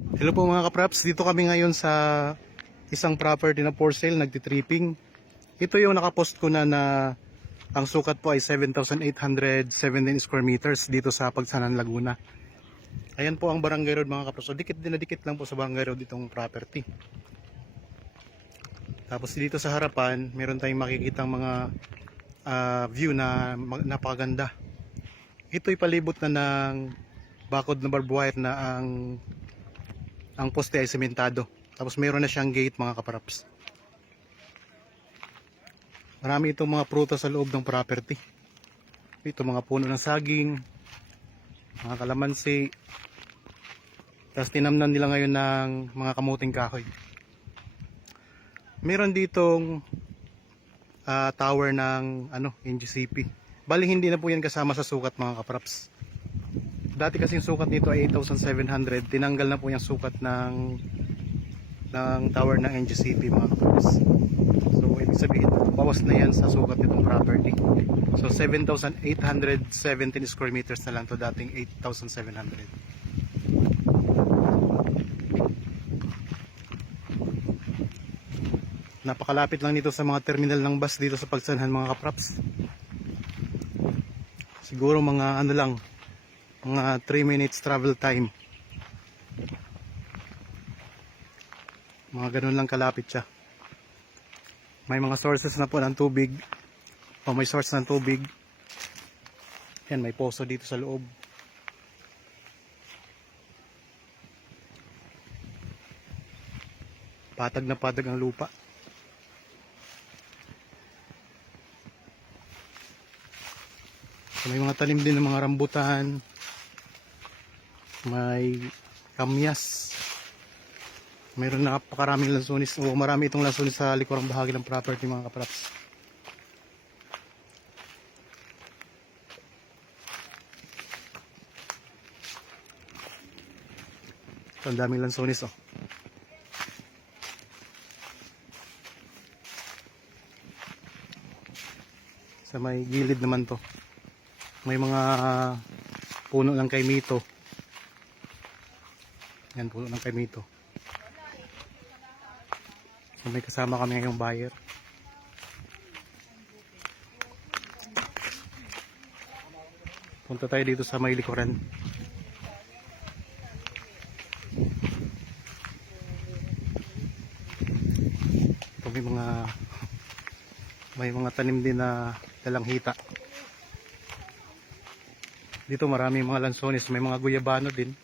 Hello po mga kapraps, dito kami ngayon sa isang property na for sale, nagtitripping. Ito yung nakapost ko na ang sukat po ay 7,817 square meters dito sa Pagsanan, Laguna. Ayan po ang Barangay Road mga kapraps. So dikit din na dikit lang po sa Barangay Road itong property. Tapos dito sa harapan, meron tayong makikitang mga view na napakaganda. Ito'y palibot na ng bakod na barbed wire na ang poste ay sementado. Tapos mayroon na siyang gate mga kaparaps. Marami itong mga prutas sa loob ng property. Ito mga puno ng saging, mga kalamansi. Tapos tinamnan nila ngayon ng mga kamuting kahoy. Meron ditong tower ng NGCP. Bali hindi na po yan kasama sa sukat mga kaparaps. Dati kasi yung sukat nito ay 8,700. Tinanggal na po yung sukat ng tower ng NGCP mga kapatid. So ibig sabihin bawas na yan sa sukat nitong property. So 7,817 square meters na lang to, dating 8,700. Napakalapit lang nito sa mga terminal ng bus dito sa Pagsanhan mga kapraps. Siguro mga mga 3 minutes travel time. Mga ganun lang kalapit siya. May mga sources na po ng tubig. O may source ng tubig. Yan, may poso dito sa loob. Patag na patag ang lupa. So, may mga tanim din ng mga rambutan. May kamyas. Mayroon na napakaraming lansunis. O marami itong lansunis sa likurang bahagi ng property mga kapraps. So, ang daming lansunis oh. Sa may gilid naman to. May mga puno ng kaimito. Yan, puno ng kaimito. So, may kasama kami ngayong buyer. Punta tayo dito sa may likuran. Ito may mga tanim din na dalanghita. Dito marami mga lansones, may mga guyabano din.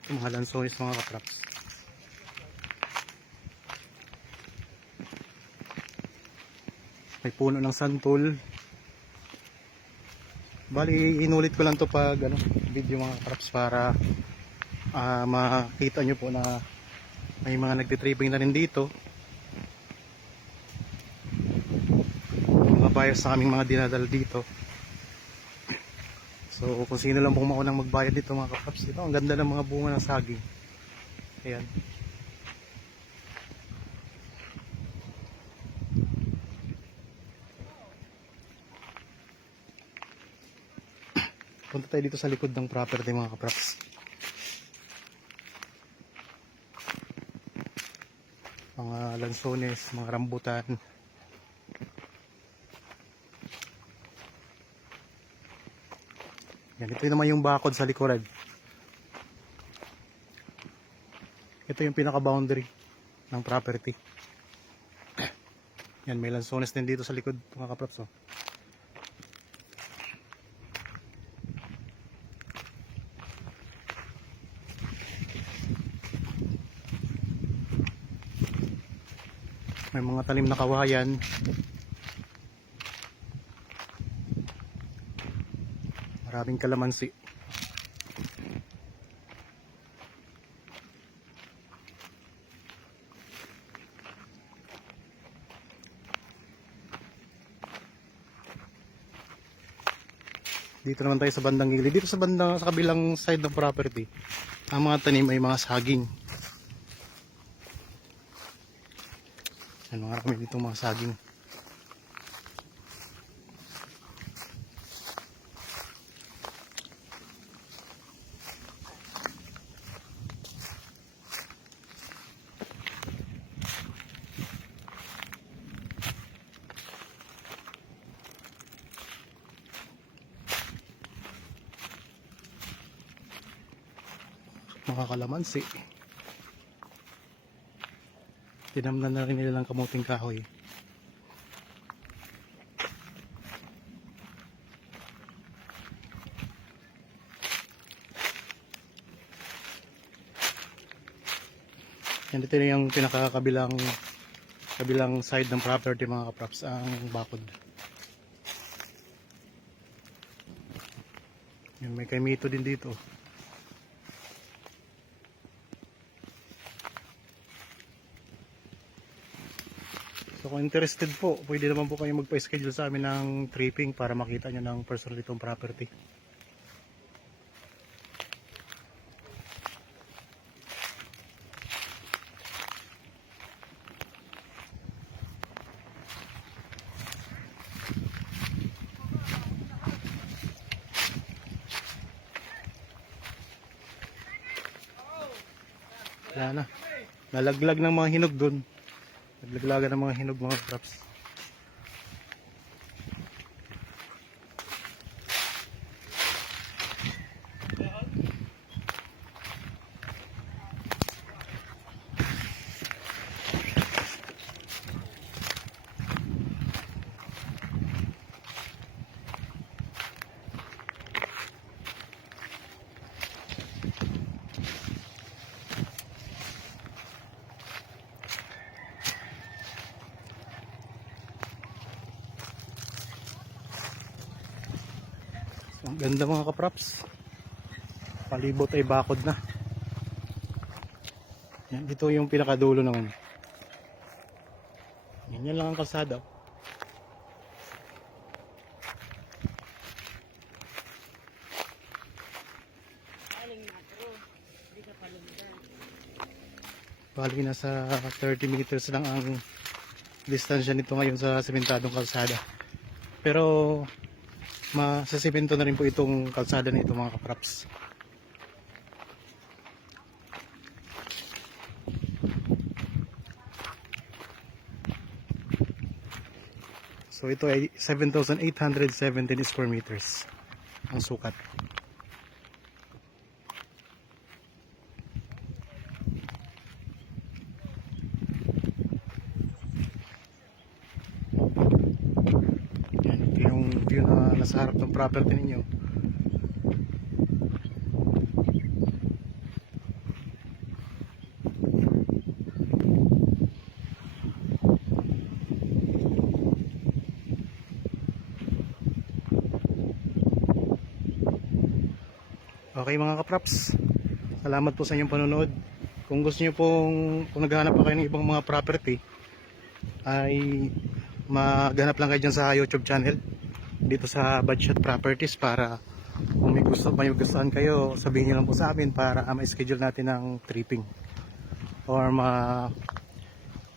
Ito mga lansones mga katraps. May puno ng santol. Bali inulit ko lang to pag video mga katraps para makita nyo po na may mga nagtitripping na rin dito. Mga buyers sa aming mga dinadala dito. So kung sino lang pong maunang magbayad dito mga katraps, ito ang ganda ng mga bunga ng saging. Ayan. Punta tayo dito sa likod ng property mga kapraps. Mga lansones, mga rambutan. Yan, ito naman yung bakod sa likuran. Ito yung pinaka-boundary ng property. Yan, may lansones din dito sa likod mga kapraps. Oh. May mga talim na kawayan. Maraming kalamansi. Dito naman tayo sa bandang gilid. Dito sa kabilang side ng property, ang mga tanim ay mga saging. Yan, marami dito mga saging. mga kalamansi. Tinamnan na rin nila ng kamuting kahoy. Yan, dito na yung kabilang side ng property mga kaprops, ang bakod. Yan, may kaimito din dito. So kung interested po, pwede naman po kayo magpa-schedule sa amin ng tripping para makita nyo ng personal itong property. Wala na. Nalaglag ng mga hinog dun. Naglaglagan ng mga hinog mga crops. Ang ganda mga kaprops. Palibot ay bakod na. Yan, ito yung pinakadulo naman. Yan lang ang kalsada. Bali nasa 30 meters lang ang distansya nito ngayon sa sementadong kalsada. Pero masasimento na rin po itong kalsada na ito mga kaprops. So ito ay 7,817 square meters ang sukat. Yan, ito yung view na nasa harap ng property ninyo. Okay mga kaprops, salamat po sa inyong panonood. Kung gusto nyo pong, kung naghahanap pa kayo ng ibang mga property, ay maghanap lang kayo dyan sa YouTube channel dito sa Budget Properties, para kung may gustuhan kayo, sabihin nyo lang po sa amin para ma-schedule natin ng tripping or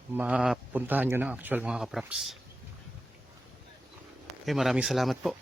mapuntahan nyo ng actual mga kaprops. Okay, maraming salamat po.